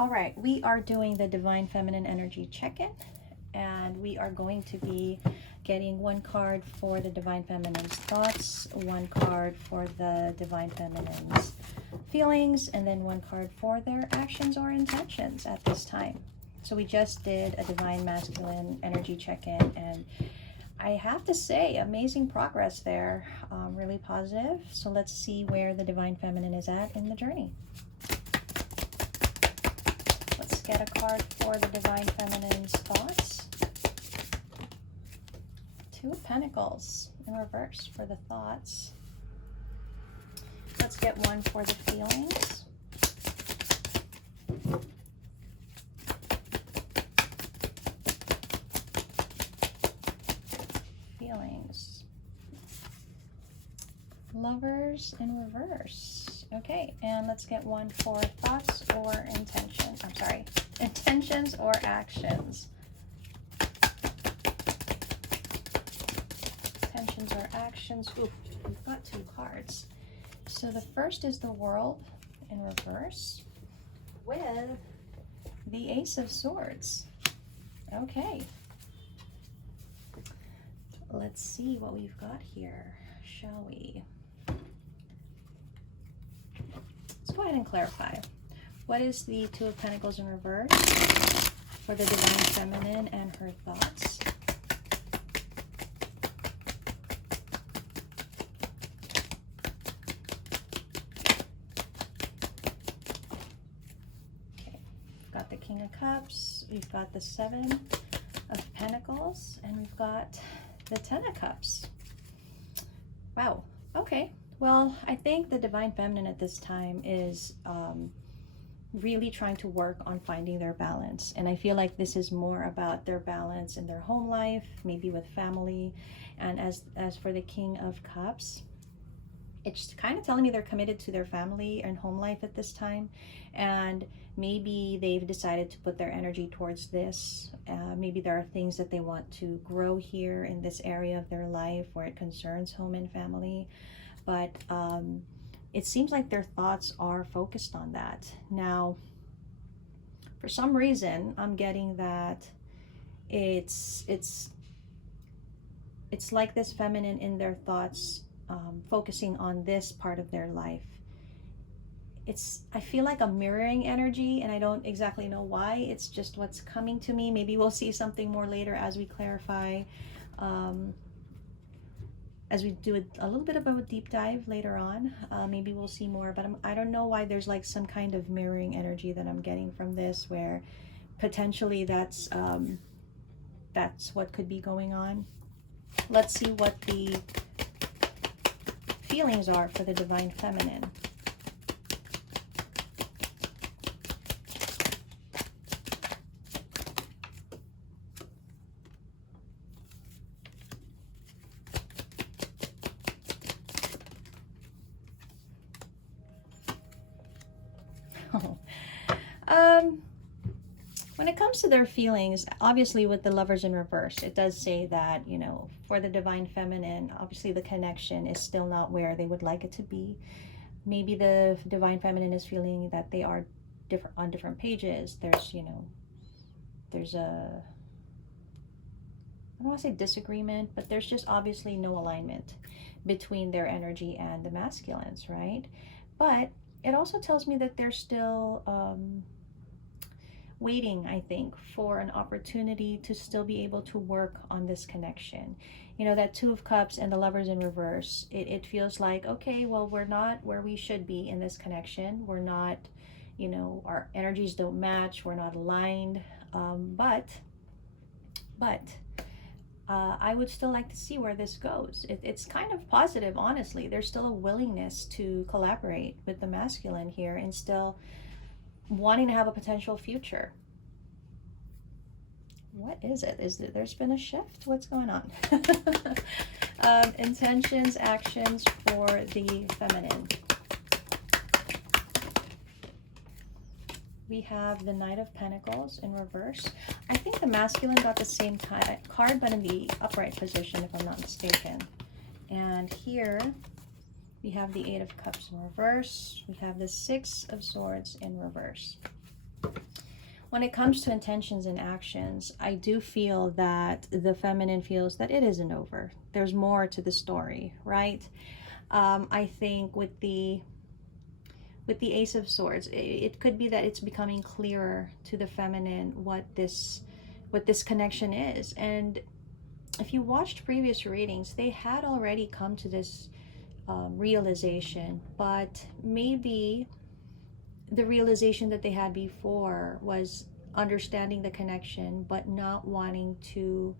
All right, we are doing the Divine Feminine Energy check-in, and we are going to be getting one card for the Divine Feminine's thoughts, one card for the Divine Feminine's feelings, and then one card for their actions or intentions at this time. So we just did a Divine Masculine Energy check-in, and I have to say, amazing progress there, really positive. So let's see where the Divine Feminine is at in the journey. Let's get a card for the Divine Feminine's thoughts. Two of Pentacles in reverse for the thoughts. Let's get one for the feelings. Feelings. Lovers in reverse. Okay, and let's get one for thoughts or intention. I'm sorry, intentions or actions. Intentions or actions. Ooh, we've got two cards. So the first is the World in reverse with the Ace of Swords. Okay. Let's see what we've got here, shall we? Let's go ahead and clarify. What is the Two of Pentacles in reverse for the Divine Feminine and her thoughts? Okay, we've got the King of Cups, we've got the Seven of Pentacles, and we've got the Ten of Cups. Wow, okay. Well, I think the Divine Feminine at this time is really trying to work on finding their balance. And I feel like this is more about their balance in their home life, maybe with family. And as for the King of Cups, it's kind of telling me they're committed to their family and home life at this time. And maybe they've decided to put their energy towards this. Maybe there are things that they want to grow here in this area of their life where it concerns home and family. But it seems like their thoughts are focused on that. Now, for some reason, I'm getting that it's like this feminine in their thoughts, focusing on this part of their life. I feel like a mirroring energy, and I don't exactly know why. It's just what's coming to me. Maybe we'll see something more later as we clarify. As we do a little bit of a deep dive later on, maybe we'll see more, but I don't know why there's like some kind of mirroring energy that I'm getting from this, where potentially that's what could be going on. Let's see what the feelings are for the Divine Feminine. When it comes to their feelings, obviously with the Lovers in reverse, it does say that, you know, for the Divine Feminine, obviously the connection is still not where they would like it to be. Maybe the Divine Feminine is feeling that they are different on different pages. There's, you know, there's a, I don't want to say disagreement, but there's just obviously no alignment between their energy and the masculines, right? But it also tells me that they're still waiting, I think, for an opportunity to still be able to work on this connection. You know, that Two of Cups and the Lovers in reverse, it feels like, okay, well, we're not where we should be in this connection. We're not, you know, our energies don't match. We're not aligned. But I would still like to see where this goes. It's kind of positive, honestly. There's still a willingness to collaborate with the masculine here and still wanting to have a potential future. What is it? There's been a shift? What's going on? Intentions, actions for the feminine. We have the Knight of Pentacles in reverse. I think the masculine got the same card, but in the upright position, if I'm not mistaken. And here we have the Eight of Cups in reverse. We have the Six of Swords in reverse. When it comes to intentions and actions, I do feel that the feminine feels that it isn't over. There's more to the story, right? I think with the Ace of Swords, it could be that it's becoming clearer to the feminine what this connection is. And if you watched previous readings, they had already come to this realization, but maybe the realization that they had before was understanding the connection but not wanting to,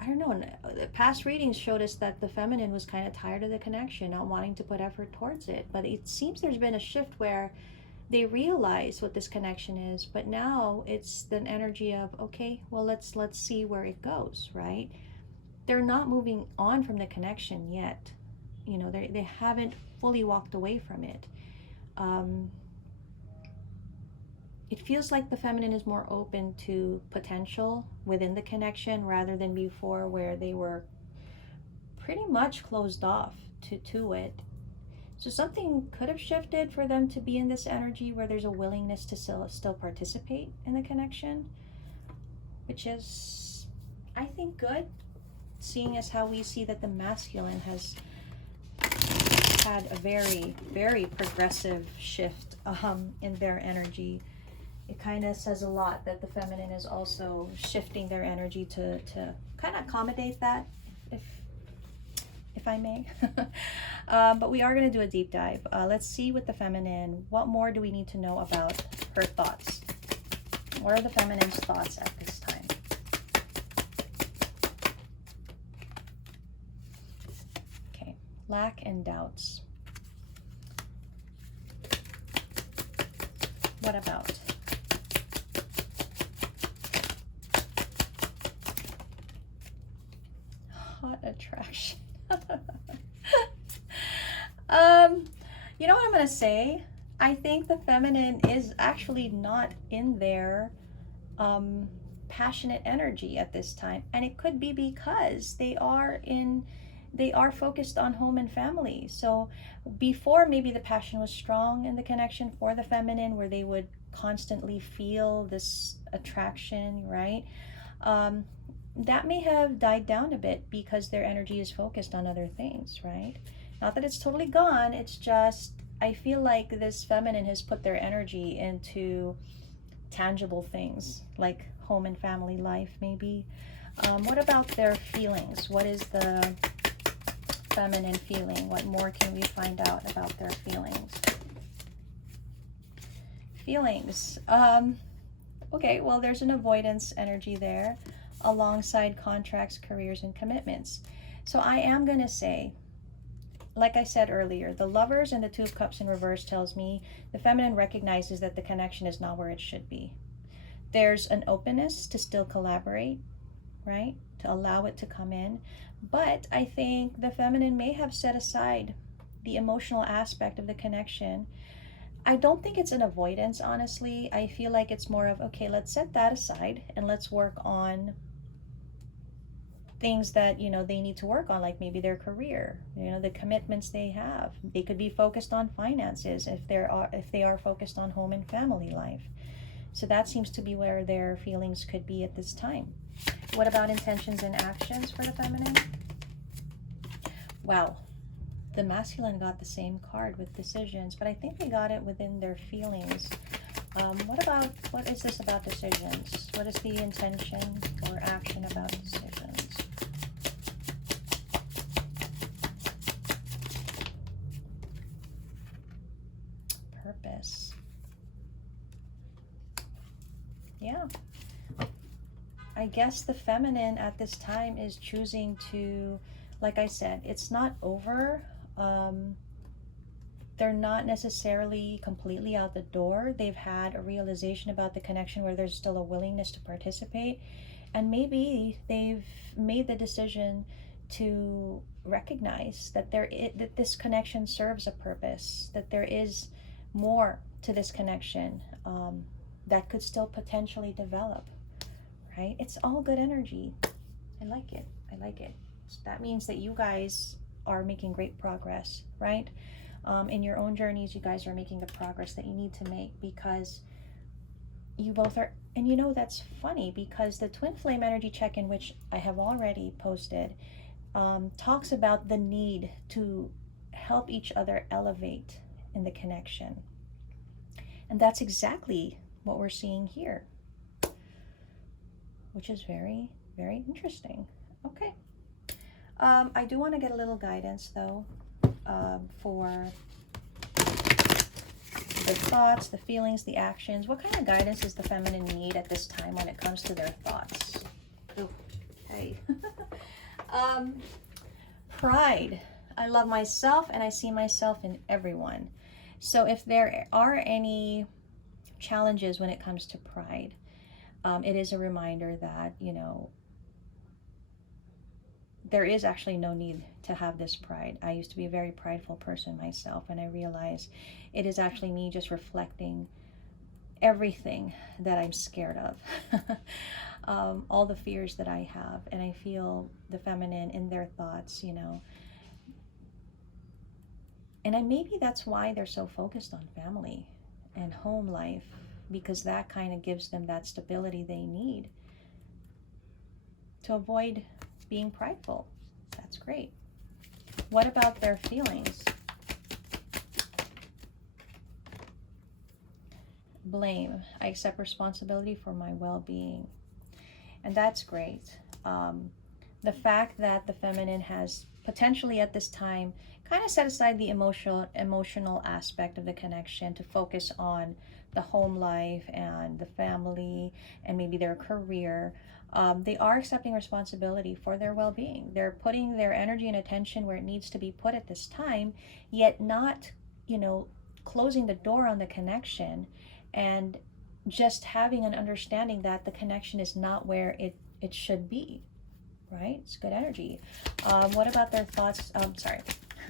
I don't know, the past readings showed us that the feminine was kind of tired of the connection, not wanting to put effort towards it. But it seems there's been a shift where they realize what this connection is, but now it's the energy of, okay, well, let's see where it goes, right? They're not moving on from the connection yet. You know, they haven't fully walked away from it. It feels like the feminine is more open to potential within the connection rather than before, where they were pretty much closed off to it. So something could have shifted for them to be in this energy where there's a willingness to still participate in the connection, which is, I think, good, seeing as how we see that the masculine has had a very, very progressive shift in their energy. It kind of says a lot that the feminine is also shifting their energy to kind of accommodate that, if I may. But we are going to do a deep dive. Let's see with the feminine, what more do we need to know about her thoughts? What are the feminine's thoughts at this time? Okay, lack and doubts. What about? Hot attraction. You know what I'm going to say? I think the feminine is actually not in their passionate energy at this time. And it could be because they are focused on home and family. So before, maybe the passion was strong in the connection for the feminine, where they would constantly feel this attraction, right? That may have died down a bit because their energy is focused on other things, right? Not that it's totally gone, it's just, I feel like this feminine has put their energy into tangible things like home and family life, maybe. What about their feelings? What is the feminine feeling? What more can we find out about their feelings? Feelings. Okay, well, there's an avoidance energy there alongside contracts, careers, and commitments. So I am going to say, like I said earlier, the Lovers and the Two of Cups in reverse tells me the feminine recognizes that the connection is not where it should be. There's an openness to still collaborate, right? To allow it to come in. But I think the feminine may have set aside the emotional aspect of the connection. I don't think it's an avoidance, honestly. I feel like it's more of, okay, let's set that aside and let's work on things that, you know, they need to work on, like maybe their career, you know, the commitments they have. They could be focused on finances if they are focused on home and family life. So that seems to be where their feelings could be at this time. What about intentions and actions for the feminine? Wow, the masculine got the same card with decisions, but I think they got it within their feelings. What is this about decisions? What is the intention or action about decisions? Purpose. Yeah. I guess the feminine at this time is choosing to, like I said, it's not over. They're not necessarily completely out the door. They've had a realization about the connection where there's still a willingness to participate. And maybe they've made the decision to recognize that that this connection serves a purpose, that there is more to this connection that could still potentially develop, right? It's all good energy. I like it. I like it. So that means that you guys are making great progress, right? in your own journeys, you guys are making the progress that you need to make, because you both are. And you know, that's funny, because the twin flame energy check-in, which I have already posted, talks about the need to help each other elevate in the connection. And that's exactly what we're seeing here, which is very, very interesting. Okay. I do want to get a little guidance, though, for the thoughts, the feelings, the actions. What kind of guidance does the feminine need at this time when it comes to their thoughts? Ooh, hey. Pride. I love myself and I see myself in everyone. So if there are any challenges when it comes to pride, it is a reminder that, you know, there is actually no need to have this pride. I used to be a very prideful person myself, and I realize it is actually me just reflecting everything that I'm scared of, all the fears that I have, and I feel the feminine in their thoughts, you know. And maybe that's why they're so focused on family and home life, because that kind of gives them that stability they need to avoid being prideful. That's great. What about their feelings? Blame. I accept responsibility for my well-being. And that's great. The fact that the feminine has potentially at this time kind of set aside the emotional aspect of the connection to focus on the home life and the family and maybe their career. They are accepting responsibility for their well-being. They're putting their energy and attention where it needs to be put at this time, yet not, you know, closing the door on the connection, and just having an understanding that the connection is not where it should be, right? It's good energy. What about their thoughts? Sorry.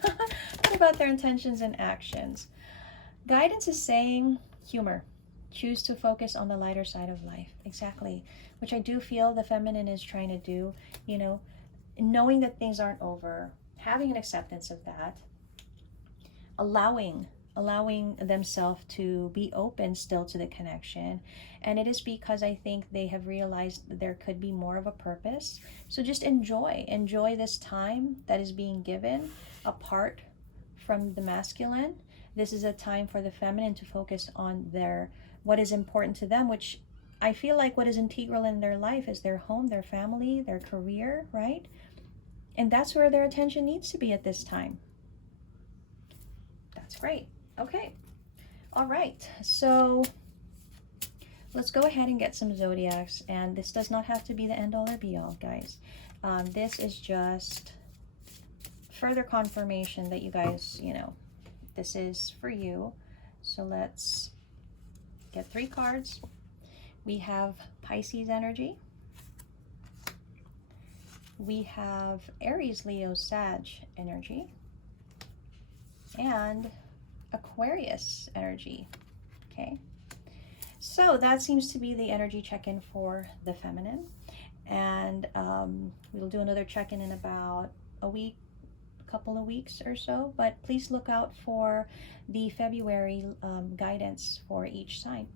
What about their intentions and actions? Guidance is saying humor. Choose to focus on the lighter side of life. Exactly. Which I do feel the feminine is trying to do, you know, knowing that things aren't over, having an acceptance of that, allowing themselves to be open still to the connection. And it is because I think they have realized that there could be more of a purpose. So just enjoy this time that is being given apart from the masculine. This is a time for the feminine to focus on what is important to them, which I feel like what is integral in their life is their home, their family, their career, right? And that's where their attention needs to be at this time. That's great. Okay. All right. So let's go ahead and get some zodiacs. And this does not have to be the end all or be all, guys. This is just further confirmation that you guys, you know, this is for you. So let's get 3 cards. We have Pisces energy. We have Aries, Leo, Sag energy. And Aquarius energy. Okay. So that seems to be the energy check-in for the feminine. And we'll do another check-in in about a week, couple of weeks or so, but please look out for the February guidance for each sign.